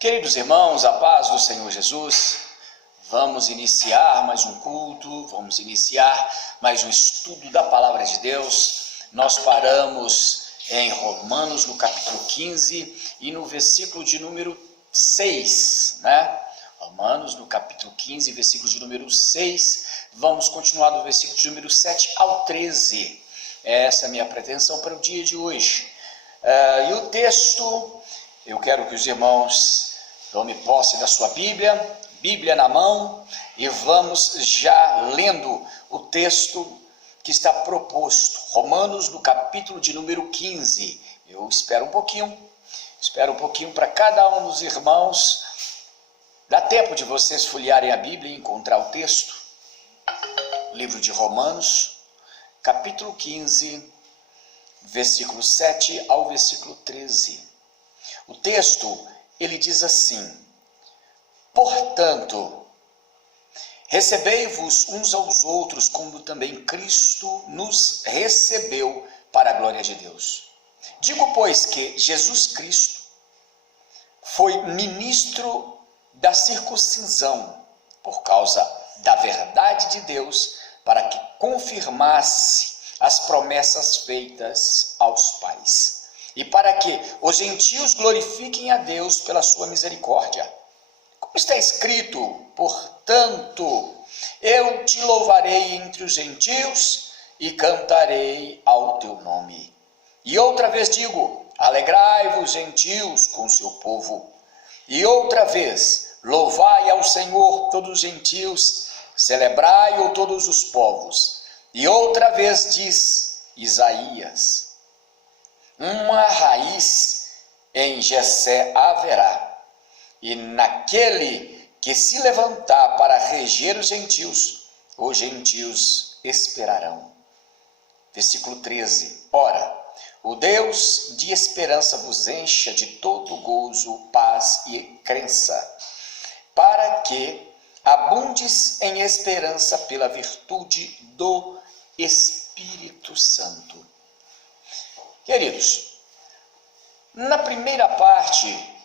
Queridos irmãos, a paz do Senhor Jesus, vamos iniciar mais um culto, vamos iniciar mais um estudo da Palavra de Deus. Nós paramos em Romanos, no capítulo 15 e no versículo de número 6, né? Romanos, no capítulo 15, versículo de número 6, vamos continuar do versículo de número 7 ao 13. Essa é a minha pretensão para o dia de hoje. E o texto, eu quero que os irmãos tomem posse da sua Bíblia na mão, e vamos já lendo o texto que está proposto. Romanos, no capítulo de número 15. Eu espero um pouquinho para cada um dos irmãos. Dá tempo de vocês folhearem a Bíblia e encontrar o texto. Livro de Romanos, capítulo 15, versículo 7 ao versículo 13. O texto, ele diz assim: portanto, recebei-vos uns aos outros, como também Cristo nos recebeu para a glória de Deus. Digo, pois, que Jesus Cristo foi ministro da circuncisão por causa da verdade de Deus, para que confirmasse as promessas feitas aos pais, e para que os gentios glorifiquem a Deus pela sua misericórdia. Como está escrito, portanto, eu te louvarei entre os gentios e cantarei ao teu nome. E outra vez digo, alegrai-vos, gentios, com o seu povo. E outra vez, louvai ao Senhor todos os gentios, celebrai-o todos os povos. E outra vez diz Isaías, uma raiz em Jessé haverá, e naquele que se levantar para reger os gentios esperarão. Versículo 13. Ora, o Deus de esperança vos encha de todo gozo, paz e crença, para que abundes em esperança pela virtude do Espírito Santo. Queridos, na primeira parte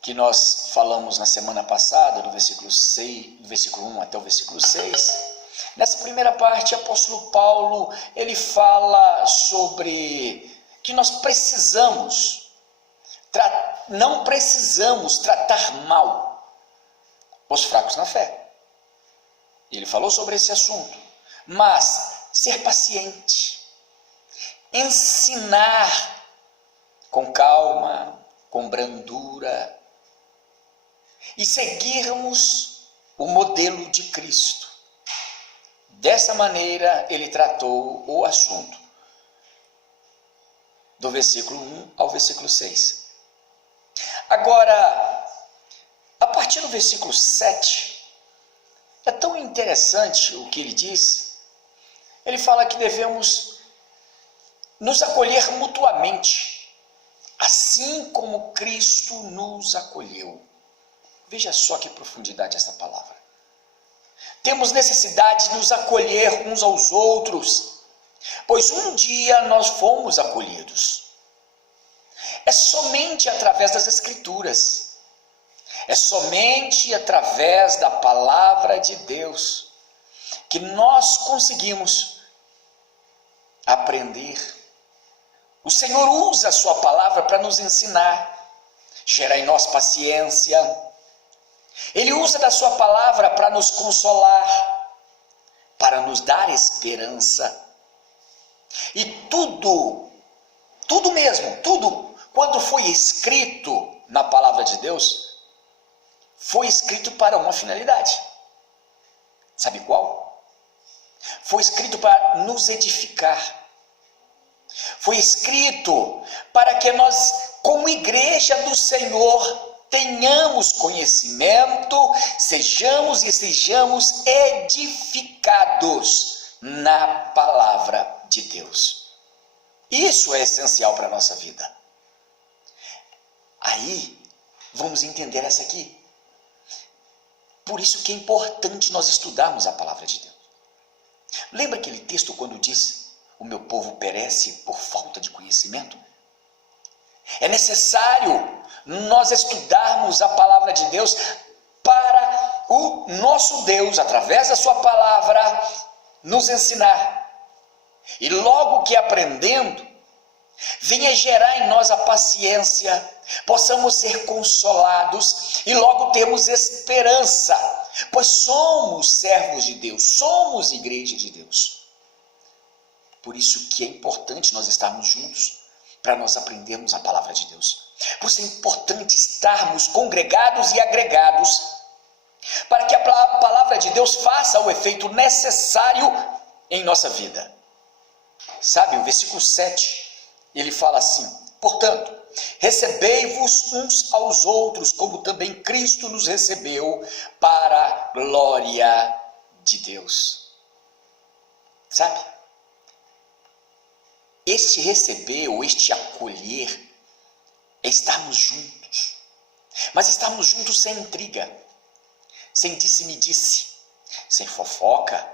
que nós falamos na semana passada, do versículo 1 até o versículo 6, nessa primeira parte, o apóstolo Paulo, ele fala sobre que nós não precisamos tratar mal os fracos na fé. Ele falou sobre esse assunto, mas ser paciente, ensinar com calma, com brandura, e seguirmos o modelo de Cristo. Dessa maneira, ele tratou o assunto, do versículo 1 ao versículo 6. Agora, a partir do versículo 7, é tão interessante o que ele diz. Ele fala que devemos nos acolher mutuamente, assim como Cristo nos acolheu. Veja só que profundidade essa palavra. Temos necessidade de nos acolher uns aos outros, pois um dia nós fomos acolhidos. É somente através das Escrituras, é somente através da palavra de Deus que nós conseguimos aprender. O Senhor usa a sua palavra para nos ensinar, gera em nós paciência. Ele usa da sua palavra para nos consolar, para nos dar esperança. E tudo, quando foi escrito na palavra de Deus, foi escrito para uma finalidade. Sabe qual? Foi escrito para nos edificar. Foi escrito para que nós, como igreja do Senhor, tenhamos conhecimento, sejamos edificados na palavra de Deus. Isso é essencial para a nossa vida. Aí, vamos entender essa aqui. Por isso que é importante nós estudarmos a palavra de Deus. Lembra aquele texto quando diz: o meu povo perece por falta de conhecimento? É necessário nós estudarmos a palavra de Deus para o nosso Deus, através da sua palavra, nos ensinar. E logo que aprendendo, venha gerar em nós a paciência, possamos ser consolados e logo termos esperança, pois somos servos de Deus, somos igreja de Deus. Por isso que é importante nós estarmos juntos, para nós aprendermos a palavra de Deus. Por isso é importante estarmos congregados e agregados, para que a palavra de Deus faça o efeito necessário em nossa vida. Sabe, o versículo 7, ele fala assim: portanto, recebei-vos uns aos outros, como também Cristo nos recebeu, para a glória de Deus. Sabe? Este receber ou este acolher é estarmos juntos, mas estarmos juntos sem intriga, sem disse-me-disse, sem fofoca,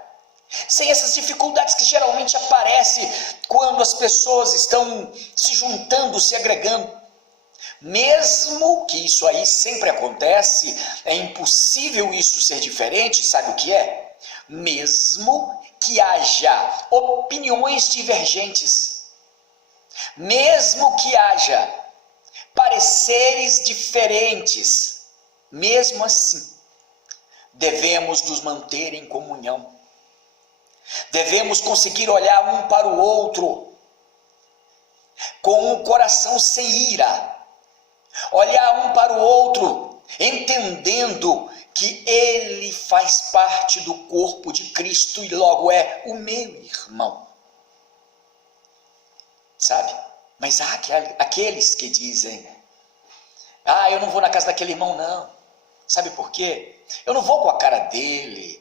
sem essas dificuldades que geralmente aparecem quando as pessoas estão se juntando, se agregando. Mesmo que isso aí sempre acontece, é impossível isso ser diferente, sabe o que é? Mesmo que haja opiniões divergentes, mesmo que haja pareceres diferentes, mesmo assim, devemos nos manter em comunhão. Devemos conseguir olhar um para o outro com um coração sem ira. Olhar um para o outro entendendo que ele faz parte do corpo de Cristo e logo é o meu irmão. Sabe? Mas há aqueles que dizem: eu não vou na casa daquele irmão não. Sabe por quê? Eu não vou com a cara dele.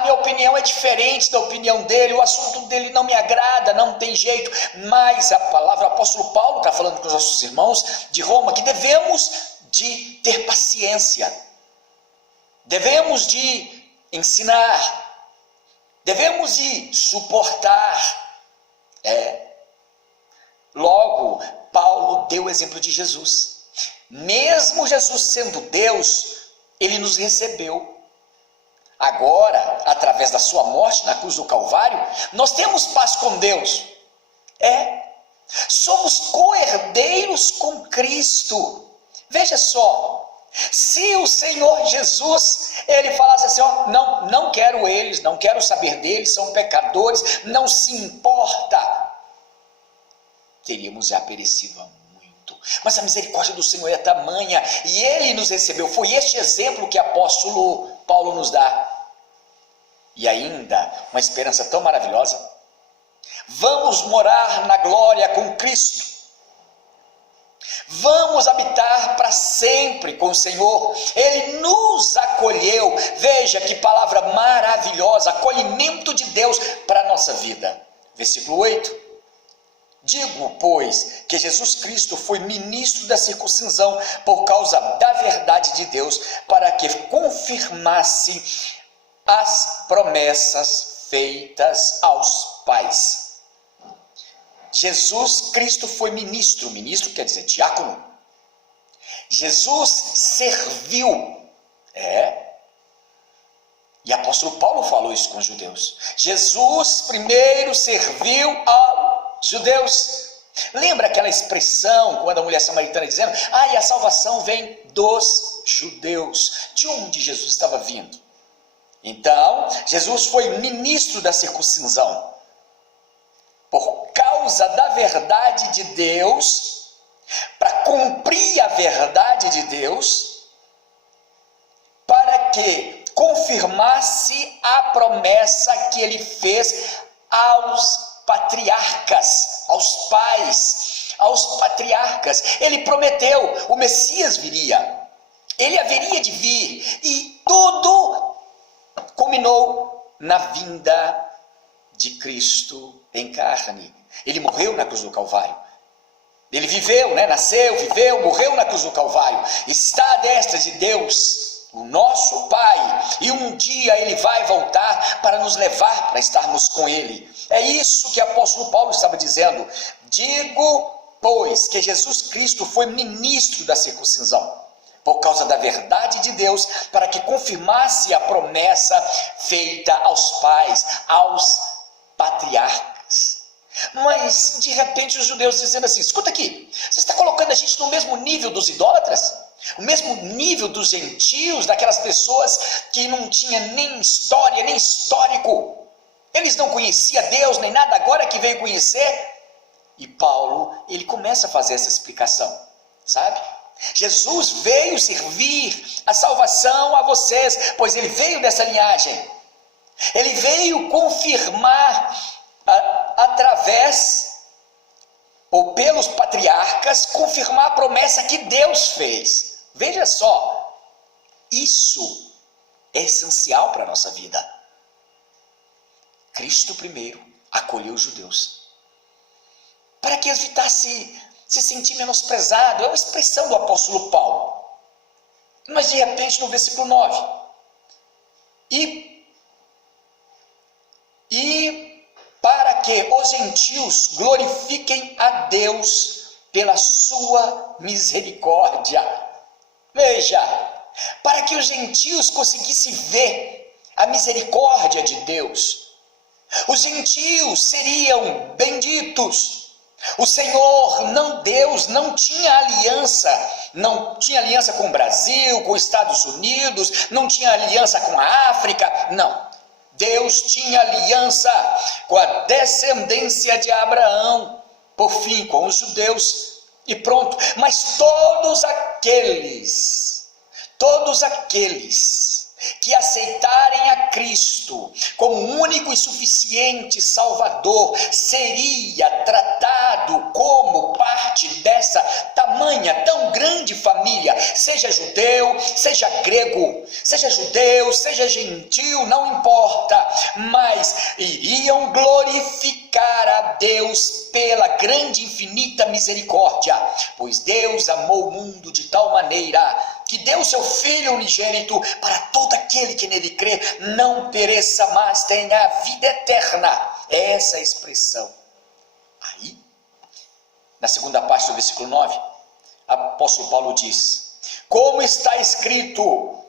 Minha opinião é diferente da opinião dele, o assunto dele não me agrada, não tem jeito. Mas a palavra, o apóstolo Paulo está falando com os nossos irmãos de Roma que devemos de ter paciência, devemos de ensinar, devemos de suportar. Logo, Paulo deu o exemplo de Jesus. Mesmo Jesus sendo Deus, ele nos recebeu. Agora, através da sua morte na cruz do Calvário, nós temos paz com Deus. Somos co-herdeiros com Cristo. Veja só, se o Senhor Jesus, ele falasse assim: não quero eles, não quero saber deles, são pecadores, não se importa, teríamos já perecido há muito. Mas a misericórdia do Senhor é tamanha, e ele nos recebeu. Foi este exemplo que o apóstolo Paulo nos dá. E ainda, uma esperança tão maravilhosa: vamos morar na glória com Cristo, vamos habitar para sempre com o Senhor. Ele nos acolheu. Veja que palavra maravilhosa, acolhimento de Deus para a nossa vida. Versículo 8: digo, pois, que Jesus Cristo foi ministro da circuncisão por causa da verdade de Deus, para que confirmasse as promessas feitas aos pais. Jesus Cristo foi ministro. Ministro quer dizer diácono. Jesus serviu. E apóstolo Paulo falou isso com os judeus. Jesus primeiro serviu aos judeus. Lembra aquela expressão quando a mulher samaritana dizendo: e a salvação vem dos judeus. De onde Jesus estava vindo? Então, Jesus foi ministro da circuncisão por causa da verdade de Deus, para cumprir a verdade de Deus, para que confirmasse a promessa que ele fez aos patriarcas, aos pais, aos patriarcas. Ele prometeu, o Messias viria, ele haveria de vir, e tudo culminou na vinda de Cristo em carne. Ele morreu na cruz do Calvário. Ele viveu, nasceu, viveu, morreu na cruz do Calvário. Está à destra de Deus, o nosso Pai. E um dia ele vai voltar para nos levar para estarmos com ele. É isso que o apóstolo Paulo estava dizendo. Digo, pois, que Jesus Cristo foi ministro da circuncisão, por causa da verdade de Deus, para que confirmasse a promessa feita aos pais, aos patriarcas. Mas, de repente, os judeus dizendo assim, escuta aqui, você está colocando a gente no mesmo nível dos idólatras? O mesmo nível dos gentios, daquelas pessoas que não tinham nem história, nem histórico. Eles não conheciam Deus, nem nada, agora que veio conhecer. E Paulo, ele começa a fazer essa explicação, sabe? Jesus veio servir a salvação a vocês, pois ele veio dessa linhagem. Ele veio confirmar através ou pelos patriarcas, confirmar a promessa que Deus fez. Veja só, isso é essencial para a nossa vida. Cristo primeiro acolheu os judeus, para que evitasse se sentir menosprezado. É uma expressão do apóstolo Paulo. Mas de repente no versículo 9, e para que os gentios glorifiquem a Deus pela sua misericórdia. Veja, para que os gentios conseguissem ver a misericórdia de Deus. Os gentios seriam benditos. O Senhor, Deus, não tinha aliança com o Brasil, com os Estados Unidos, não tinha aliança com a África, não. Deus tinha aliança com a descendência de Abraão, por fim, com os judeus, e pronto. Mas todos aqueles que aceitarem a Cristo como único e suficiente Salvador, seria tratado como parte dessa tamanha, tão grande família, seja judeu, seja grego, seja judeu, seja gentil, não importa, mas iriam glorificar a Deus pela grande e infinita misericórdia, pois Deus amou o mundo de tal maneira que deu seu Filho unigênito para todo aquele que nele crê não pereça, mas tenha a vida eterna. Essa é a expressão. Aí, na segunda parte do versículo 9, o apóstolo Paulo diz, como está escrito,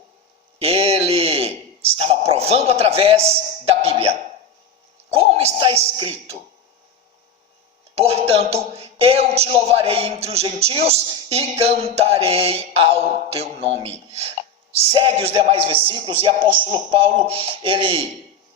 ele estava provando através da Bíblia. Como está escrito, portanto, eu te louvarei entre os gentios e cantarei ao teu nome. Segue os demais versículos e o apóstolo Paulo, ele